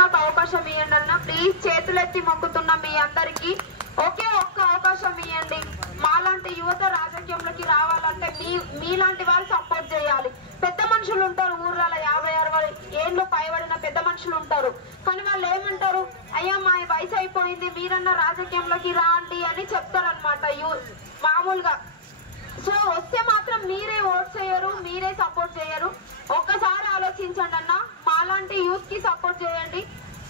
నాకు అవకాశం ఇవ్వండి అన్న. ప్లీజ్ చేతులెత్తి మొక్కుతున్నా మీ అందరికి. ఒకే ఒక్క అవకాశం ఇవ్వండి. మాలాంటి యువత రాజకీయంలోకి రావాలంటే మీలాంటి వాళ్ళు సపోర్ట్ చేయాలి. పెద్ద మనుషులు ఉంటారు ఊర్లలో, 50-60 ఏళ్ళు పైబడిన పెద్ద మనుషులు ఉంటారు. కానీ వాళ్ళు ఏమంటారు, అయ్యా మా వయసు అయిపోయింది, మీరన్నా రాజకీయంలోకి రాండి అని చెప్తారనమాట మామూలుగా. సో వస్తే మాత్రం మీరే ఓట్ చేయరు, మీరే సపోర్ట్ చేయరు. ఒక్కసారి ఆలోచించండి అన్న. మాలాంటి యూత్ కి సపోర్ట్ చేయండి.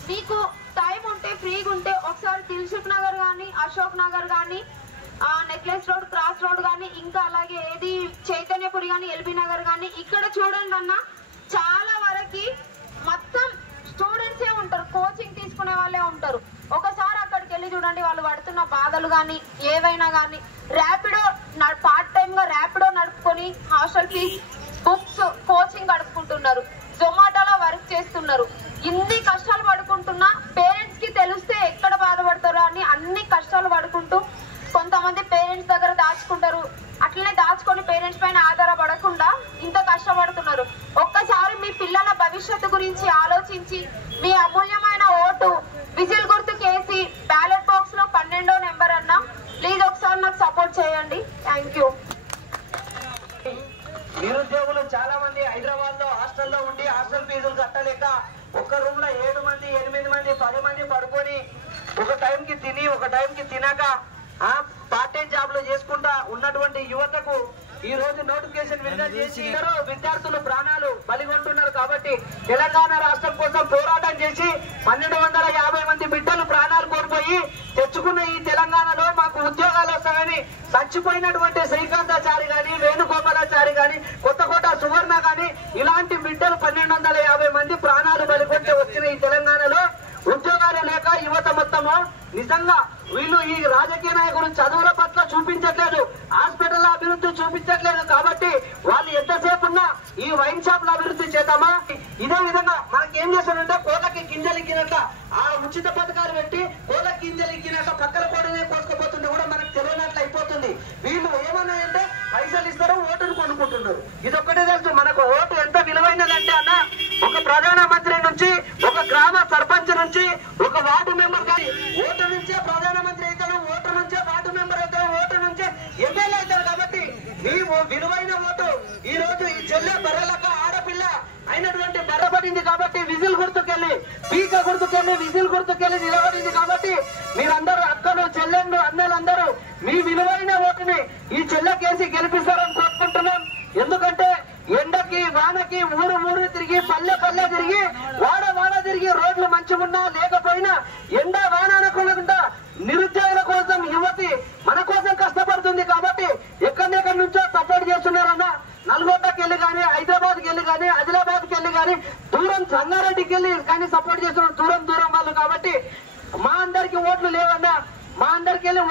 మీకు టైం ఉంటే, ఫ్రీగా ఉంటే ఒకసారి దిల్సుఖ్ నగర్ కానీ, అశోక్ నగర్ కానీ, నెక్లెస్ రోడ్, క్రాస్ రోడ్ కానీ, ఇంకా అలాగే ఏది చైతన్యపురి కానీ, ఎల్బీ నగర్ కానీ ఇక్కడ చూడండి అన్న. చాలా వరకు మొత్తం స్టూడెంట్సే ఉంటారు, కోచింగ్ తీసుకునే వాళ్ళే ఉంటారు. ఒకసారి అక్కడికి వెళ్ళి చూడండి, వాళ్ళు పడుతున్న బాధలు కానీ ఏవైనా కానీ. ర్యాపిడో పార్ట్ టైం గా ర్యాపిడో నడుపుకొని హాస్టల్ ఫీజ్, బుక్స్, కోచింగ్ గడుపుకుంటున్నారు. జొమాటోలో వర్క్ చేస్తున్నారు. ఇన్ని కష్టాలు పడుకుంటున్నా పేరెంట్స్ కి తెలిస్తే ఎక్కడ బాధపడతారో అని అన్ని కష్టాలు పడుకుంటూ కొంతమంది పేరెంట్స్ దగ్గర దాచుకుంటారు. అట్లనే దాచుకొని పేరెంట్స్ పైన ఆధారపడకుండా ఇంత కష్టపడుతున్నారు. ఒక్కసారి మీ పిల్లల భవిష్యత్తు గురించి ఆలోచించి మీ అమూల్యమైన ఓటు విజిల్ గుర్తుకేసి బ్యాలెట్ బాక్స్ లో 12వ నెంబర్ అన్న ప్లీజ్ ఒకసారి నాకు సపోర్ట్ చేయండి. Thank you. నిరుద్యోగులు చాలా మంది హైదరాబాద్ లో హాస్టల్లో ఉండి హాస్టల్ ఫీజులు కట్టలేక ఒక్క రూమ్ లో 7 మంది, 8 మంది, 10 మంది పడుకొని ఒక టైంకి తిని ఒక టైంకి తినక పార్ట్ టైం జాబ్లు చేసుకుంటా ఉన్నటువంటి యువతకు ఈ రోజు నోటిఫికేషన్ విడుదల చేసి విద్యార్థులు ప్రాణాలు బలిగొంటున్నారు. కాబట్టి తెలంగాణ రాష్ట్రం కోసం పోరాటం చేసి 1250 మంది బిడ్డలు ప్రాణాలు కోల్పోయి తెచ్చుకున్న ఈ తెలంగాణలో మాకు ఉద్యోగాలు వస్తాయని చచ్చిపోయినటువంటి శ్రీకాంతాచారి గాని, వేణుగోపాలాచారి గాని, కొత్తకోట సువర్ణ గాని ఇలాంటి బిడ్డలు 1250 మంది ప్రాణాలు బలిగొంటే వచ్చిన ఈ తెలంగాణలో ఉద్యోగాలు లేక యువత మొత్తము నిజంగా వీళ్ళు ఈ రాజకీయ నాయకులు చదువుల పట్ల చూపించట్లేదు, హాస్పిటల్ అభివృద్ధి చూపించట్లేదు. కాబట్టి వాళ్ళు ఎంతసేపు ఉన్నా ఈ వైన్ షాప్ల అభివృద్ధి చేద్దామా. ఇదే విధంగా మనకి ఏం చేస్తారంటే కోళ్ళకి గింజలు ఇక్కినట్ల ఆ ఉచిత పథకాలు పెట్టి కోళ్ళకి గింజలు ఇక్కినట్ల పక్కన కోడనే కోసుకుపోతుంటే కూడా మనకు తెలియనట్లు అయిపోతుంది. వీళ్ళు ఏమన్నాయంటే పైసలు ఇస్తారు, ఓటును కొనుక్కుంటున్నారు. ఇది ఒక్కటే తెలుసు మనకు ఓటు ఎంత విలువైనదంటే అన్న, ఒక ప్రధానమంత్రి నుంచి, ఒక గ్రామ సర్పంచ్ నుంచి, ఒక వార్డు మెంబర్ కానీ ఓటు నుంచే ప్రధానమంత్రి అవుతాడు, ఓటు నుంచే వార్డు మెంబర్ అవుతాడు, ఓటు నుంచే ఎమ్మెల్యే అవుతాడు. కాబట్టి మీ విలువైన ఓటు ఈ రోజు ఈ చెల్లె బర్రెలక ఆడపిల్ల అయినటువంటి బర్రపడింది. కాబట్టి విజిల్ గుర్తుకెళ్ళి, పీక గుర్తుకెళ్ళి, విజిల్ గుర్తుకెళ్ళి నిలబడింది. కాబట్టి మీరందరూ అక్కలు, చెల్లెళ్ళు, అన్నలందరూ మీ విలువైన ఓటుని ఈ చెల్లెకేసి గెలిపిస్తారని కోరుకుంటున్నాం. ఎందుకంటే ఎండకి వానకి ఊరు తిరిగి, పల్లె తిరిగి, వాడ తిరిగి రోడ్లు మంచిగున్నా లేకపోయినా ఎండ వాన అనకుండా నిరుద్యోగుల కోసం యువతి మన కోసం కష్టపడుతుంది. కాబట్టి ఎక్కడెక్కడి నుంచో సపోర్ట్ చేస్తున్నారన్న. నల్గొండకి వెళ్ళి కానీ, హైదరాబాద్కి వెళ్ళి కానీ, ఆదిలాబాద్కి వెళ్ళి కానీ, దూరం సంగారెడ్డికి వెళ్ళి కానీ సపోర్ట్ చేస్తున్నారు దూరం వాళ్ళు. కాబట్టి మా అందరికి ఓట్లు లేవన్నా, మా అందరికి వెళ్ళి